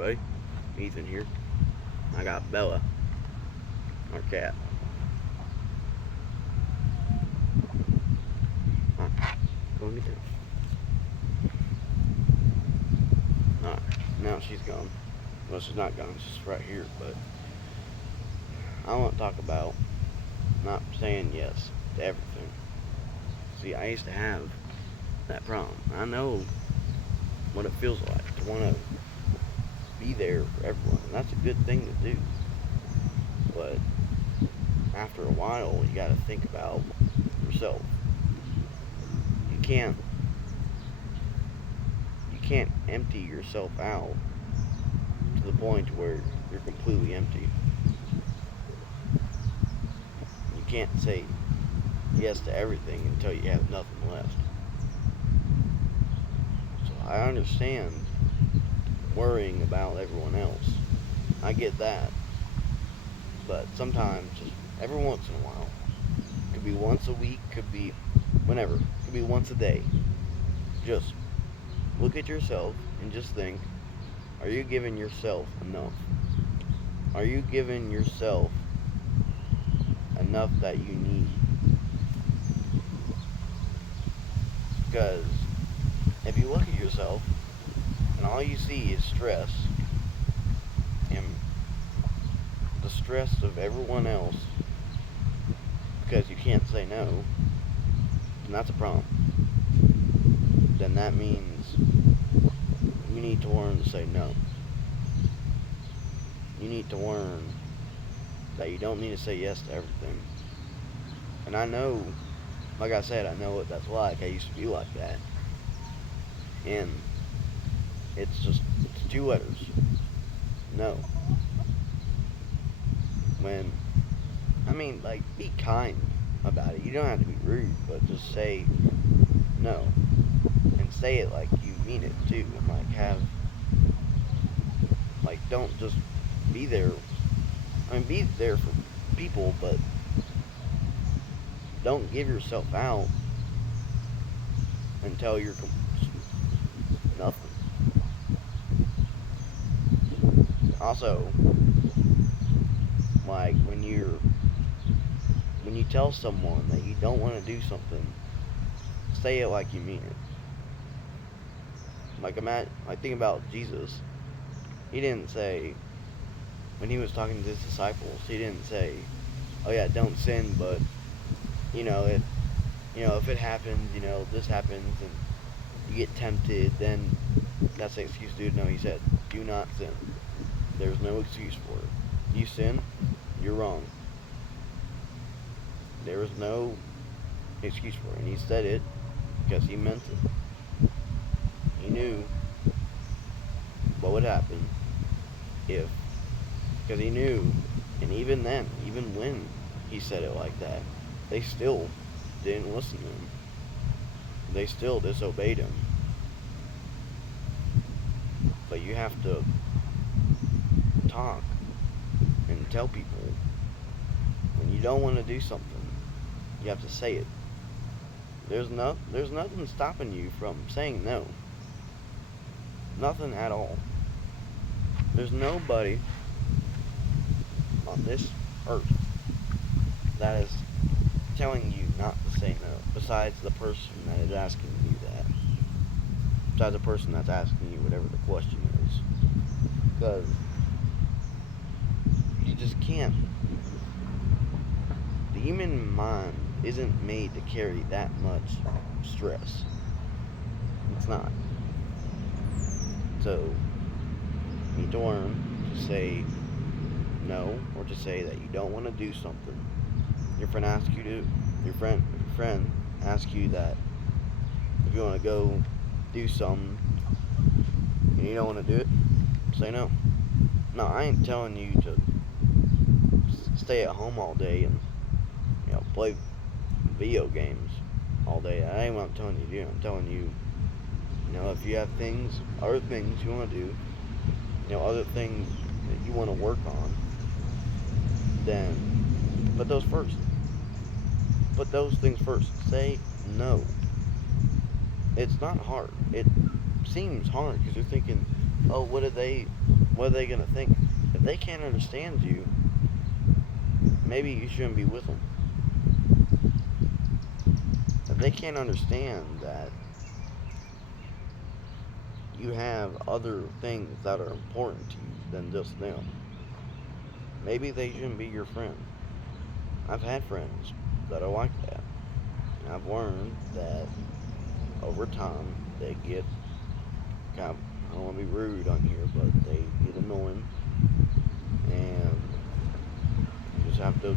everybody. Ethan here. I got Bella, our cat. Go and get her. Alright, now she's gone. Well, she's not gone, she's right here, but I want to talk about not saying yes to everything. See, I used to have that problem. I know what it feels like to want to be there for everyone, and that's a good thing to do. But after a while, you got to think about yourself. You can't empty yourself out to the point where you're completely empty. You can't say yes to everything until you have nothing left. So I understand worrying about everyone else. I get that. But sometimes, just every once in a while, could be once a week, could be whenever, could be once a day. Just look at yourself and just think, are you giving yourself enough? Are you giving yourself enough that you need? Because if you look at yourself and all you see is stress and the stress of everyone else because you can't say no, then that's a problem. Then that means you need to learn to say no. You need to learn that you don't need to say yes to everything. And I know, like I said, I know what that's like. I used to be like that. And it's two letters. No. Be kind about it. You don't have to be rude, but just say no. And say it like you mean it too. Don't just be there. Be there for people, but don't give yourself out until you're nothing. Also, when you tell someone that you don't want to do something, say it like you mean it. Think about Jesus. He didn't say, when he was talking to his disciples, he didn't say, "Oh yeah, don't sin," but if it happens, this happens, and you get tempted, then that's the excuse, dude. No, he said, "Do not sin." There's no excuse for it. You sin, you're wrong. There is no excuse for it, and he said it because he meant it. He knew what would happen because he knew, and even then, even when he said it like that, they still didn't listen to him. They still disobeyed him. But you have to talk and tell people when you don't want to do something. You have to say it. There's nothing stopping you from saying no. Nothing at all. There's nobody on this earth that is telling you not to say no, besides the person that is asking you that. Besides the person that's asking you whatever the question is. Because you just can't. The human mind isn't made to carry that much stress. It's not. So, you need to learn to say no, or to say that you don't want to do something. Your friend asks you that if you want to go do something and you don't want to do it, say no. No, I ain't telling you to stay at home all day and play video games all day. That ain't what I'm telling you to do. I'm telling you, if you have other things you want to do, other things that you want to work on, then put those first. Put those things first. Say no. It's not hard. It seems hard because you're thinking, oh, what what are they going to think? If they can't understand you, maybe you shouldn't be with them. If they can't understand that you have other things that are important to you than just them, maybe they shouldn't be your friend. I've had friends that are like that. And I've learned that over time they get kind of, I don't want to be rude on here, but they get annoying, and you just have to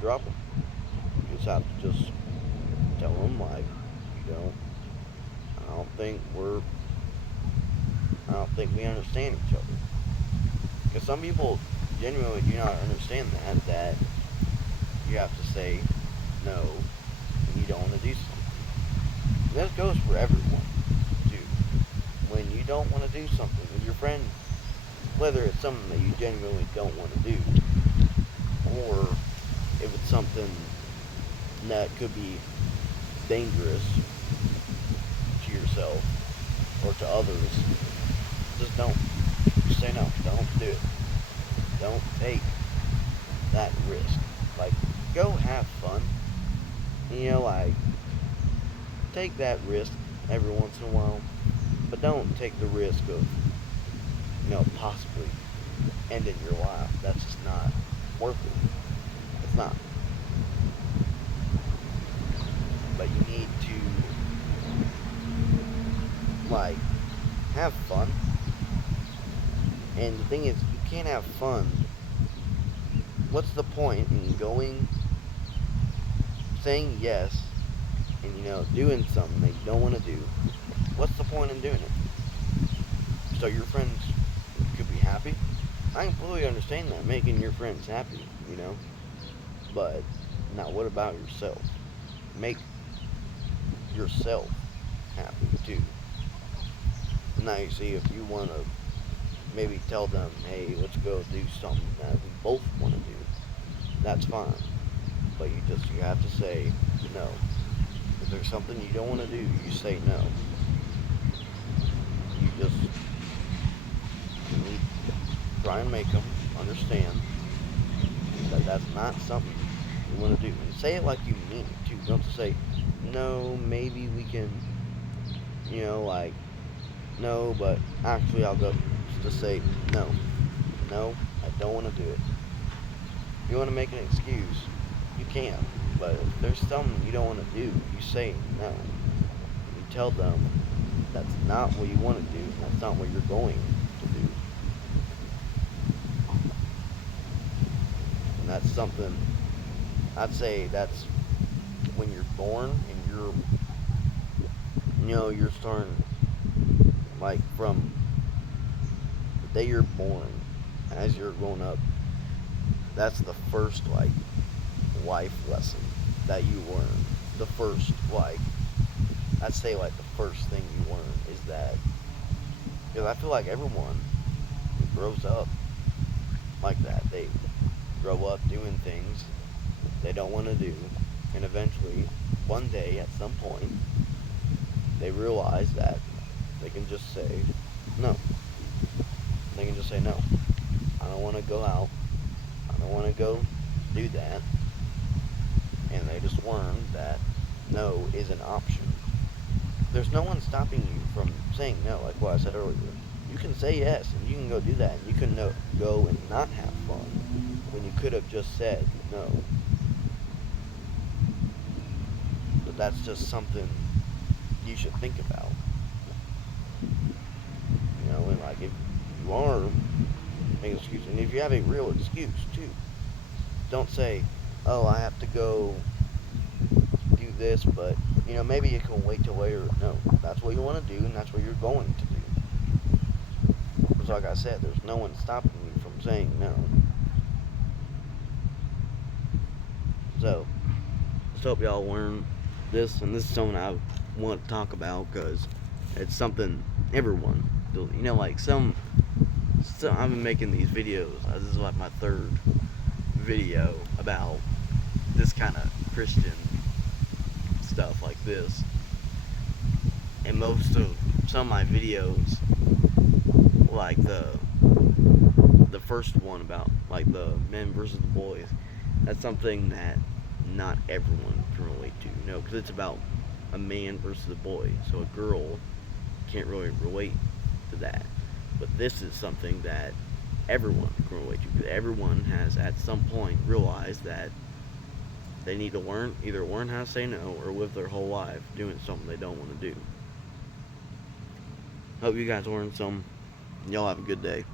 drop them. You just have to just tell them, like, you don't. I don't think we understand each other. Because some people genuinely do not understand that you have to say no when you don't want to do something. And this goes for everyone, too. When you don't want to do something with your friend, whether it's something that you genuinely don't want to do, or if it's something that could be dangerous to yourself or to others, just don't. Just say no. Don't do it. Don't take that risk. Like, go have fun. Like, take that risk every once in a while, but don't take the risk of, possibly ending your life. That's just not worth it. It's not. But you need to, like, have fun. And the thing is, you can't have fun. What's the point in saying yes, and doing something that you don't want to do? What's the point in doing it? So your friends could be happy. I completely understand that, making your friends happy, But now, what about yourself? Make yourself happy too. Now you see, if you want to maybe tell them, hey, let's go do something that we both want to do, that's fine. But you have to say no. If there's something you don't want to do, you say no. You need to try and make them understand that that's not something you want to do. And say it like you mean it too. Don't just say, no, maybe we can, like, no, but actually I'll go. Just say, no, I don't want to do it. If you want to make an excuse, you can. But if there's something you don't want to do, you say no. You tell them that's not what you want to do, that's not what you're going to do. And that's something, I'd say that's when you're born and you're starting, like, from the day you're born, as you're growing up, that's the first, like, life lesson that you learn. The first, like, I'd say, like, the first thing you learn is that, because I feel like everyone grows up like that. They grow up doing things they don't want to do, and eventually, one day, at some point, they realize that they can just say no. They can just say no. I don't want to go out. I don't want to go do that. And they just learn that no is an option. There's no one stopping you from saying no, like what I said earlier. You can say yes, and you can go do that, and you can go and not have fun when you could have just said no. But that's just something you should think about. And like, if you are making an excuse, and if you have a real excuse too, don't say, oh, I have to go do this, but maybe you can wait till later. No, that's what you want to do, and that's what you're going to do. Because like I said, there's no one stopping you from saying no. So, just hope y'all learn this, and this is something I want to talk about, because it's something everyone, like some I've been making these videos. This is like my third video about this kind of Christian stuff like this, and some of my videos like the first one about like the men versus the boys, that's something that not everyone can relate to, you know, because it's about a man versus a boy. So a girl can't really relate to that. But this is something that everyone can relate to, because everyone has at some point realized that they need to either learn how to say no or live their whole life doing something they don't want to do. Hope you guys learned some. Y'all have a good day.